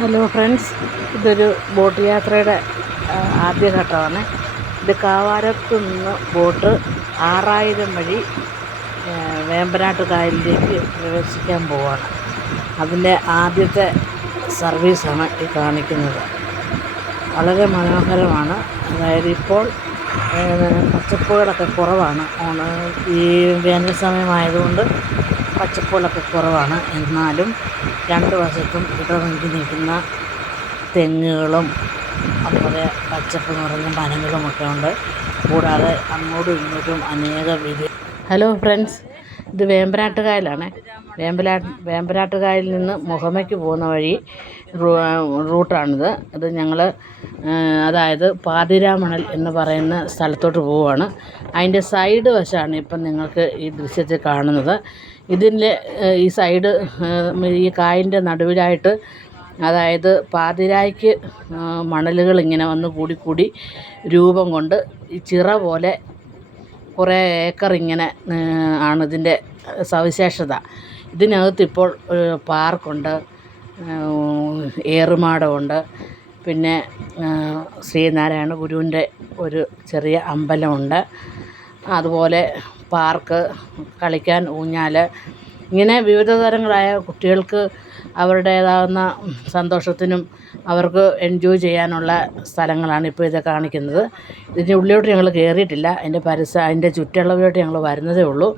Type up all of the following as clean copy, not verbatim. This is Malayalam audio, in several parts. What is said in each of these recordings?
ഹലോ ഫ്രണ്ട്സ്, ഇതൊരു ബോട്ട് യാത്രയുടെ ആദ്യഘട്ടമാണ്. ഇത് കാവാലത്ത് നിന്ന് ബോട്ട് 6000 വഴി വേമ്പനാട്ട് കായലിലേക്ക് പ്രവേശിക്കാൻ പോവുകയാണ്. അതിൻ്റെ ആദ്യത്തെ സർവീസാണ് ഈ കാണിക്കുന്നത്. വളരെ മനോഹരമാണ്. അതായത് ഇപ്പോൾ പച്ചപ്പുകളൊക്കെ കുറവാണ്. ഈ വേനൽ സമയമായതുകൊണ്ട് പച്ചപ്പുകളൊക്കെ കുറവാണ്. എന്നാലും രണ്ട് വശത്തും ഇടനെഞ്ചി നിൽക്കുന്ന തെങ്ങുകളും അതുപോലെ പച്ചപ്പ് നിറഞ്ഞ മരങ്ങളുമൊക്കെ ഉണ്ട്. കൂടാതെ അങ്ങോട്ടും ഇങ്ങോട്ടും ഹലോ ഫ്രണ്ട്സ്, ഇത് വേമ്പനാട്ട് കായലാണ്. വേമ്പനാട്ട് കായലിൽ നിന്ന് മുഹമ്മയ്ക്ക് പോകുന്ന വഴി റൂട്ടാണിത്. ഇത് ഞങ്ങൾ അതായത് പാതിരാമണൽ എന്ന് പറയുന്ന സ്ഥലത്തോട്ട് പോവുകയാണ്. അതിൻ്റെ സൈഡ് വശമാണ് ഇപ്പം നിങ്ങൾക്ക് ഈ ദൃശ്യത്തിൽ കാണുന്നത്. ഇതിൻ്റെ ഈ സൈഡ് ഈ കായലിൻ്റെ നടുവിലായിട്ട്, അതായത് പാതിരായ്ക്ക് മണലുകൾ ഇങ്ങനെ വന്ന് കൂടി രൂപം കൊണ്ട് ഈ ചിറ പോലെ കുറേ ഏക്കർ ഇങ്ങനെ ആണ് ഇതിൻ്റെ സവിശേഷത. ഇതിനകത്ത് ഇപ്പോൾ പാർക്കുണ്ട്, ഏറുമാടമുണ്ട്, പിന്നെ ശ്രീനാരായണ ഗുരുവിൻ്റെ ഒരു ചെറിയ അമ്പലമുണ്ട്. അതുപോലെ പാർക്ക്, കളിക്കാൻ ഊഞ്ഞാൽ, ഇങ്ങനെ വിവിധ തരങ്ങളായ കുട്ടികൾക്ക് അവരുടേതാകുന്ന സന്തോഷത്തിനും അവർക്ക് എൻജോയ് ചെയ്യാനുള്ള സ്ഥലങ്ങളാണ് ഇപ്പോൾ ഇത് കാണിക്കുന്നത്. ഇതിൻ്റെ ഉള്ളിലോട്ട് ഞങ്ങൾ കയറിയിട്ടില്ല. അതിൻ്റെ ചുറ്റളവിലോട്ട് ഞങ്ങൾ വരുന്നതേ ഉള്ളൂ.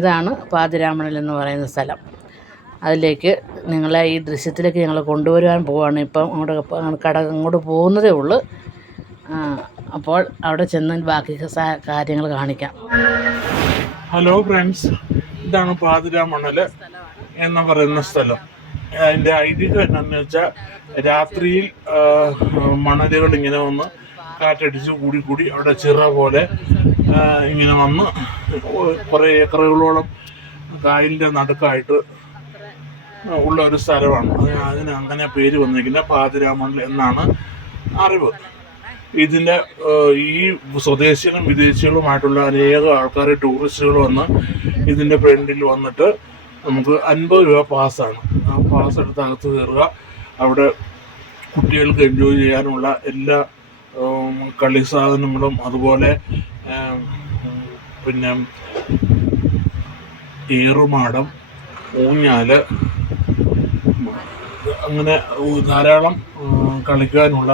ഇതാണ് പാതിരാമണൽ എന്ന് പറയുന്ന സ്ഥലം. അതിലേക്ക് നിങ്ങളെ ഈ ദൃശ്യത്തിലേക്ക് ഞങ്ങൾ കൊണ്ടുവരുവാൻ പോവുകയാണ്. ഇപ്പം അങ്ങോട്ട് പോകുന്നതേ ഉള്ളൂ. അപ്പോൾ അവിടെ ചെന്ന് ബാക്കി കാര്യങ്ങൾ കാണിക്കാം. ഹലോ ഫ്രണ്ട്സ്, ഇതാണ് പാതിരാമണൽ എന്ന് പറയുന്ന സ്ഥലം. അതിൻ്റെ ഐതിഹ്യം എന്താണെന്ന് വെച്ചാൽ, രാത്രിയിൽ മണലുകൾ ഇങ്ങനെ വന്ന് കാറ്റടിച്ച് കൂടി അവിടെ ചിറ പോലെ ഇങ്ങനെ വന്ന് കുറേ ഏക്കറുകളോളം കായലിൻ്റെ നടുക്കായിട്ട് ഉള്ള ഒരു സ്ഥലമാണ്. അതിന് അങ്ങനെ പേര് വന്നിരിക്കുന്നത് പാതിരാമണൽ എന്നാണ് അറിവ്. ഇതിൻ്റെ ഈ സ്വദേശികളും വിദേശികളുമായിട്ടുള്ള അനേകം ആൾക്കാർ, ടൂറിസ്റ്റുകൾ വന്ന് ഇതിൻ്റെ ഫ്രണ്ടിൽ വന്നിട്ട് നമുക്ക് 50 രൂപ പാസ്സാണ്. ആ പാസ് എടുത്ത് അകത്ത് കയറുക. അവിടെ കുട്ടികൾക്ക് എൻജോയ് ചെയ്യാനുള്ള എല്ലാ കളി സാധനങ്ങളും, അതുപോലെ പിന്നെ ഏറുമാടം, ഊഞ്ഞാൽ, അങ്ങനെ ധാരാളം കളിക്കാനുള്ള,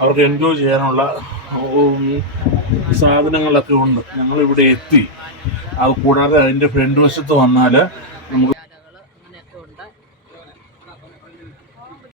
അവർക്ക് എൻജോയ് ചെയ്യാനുള്ള സാധനങ്ങളൊക്കെ ഉണ്ട്. ഞങ്ങളിവിടെ എത്തി. അത് കൂടാതെ അതിൻ്റെ ഫ്രണ്ട് വശത്ത് വന്നാൽ നമുക്ക്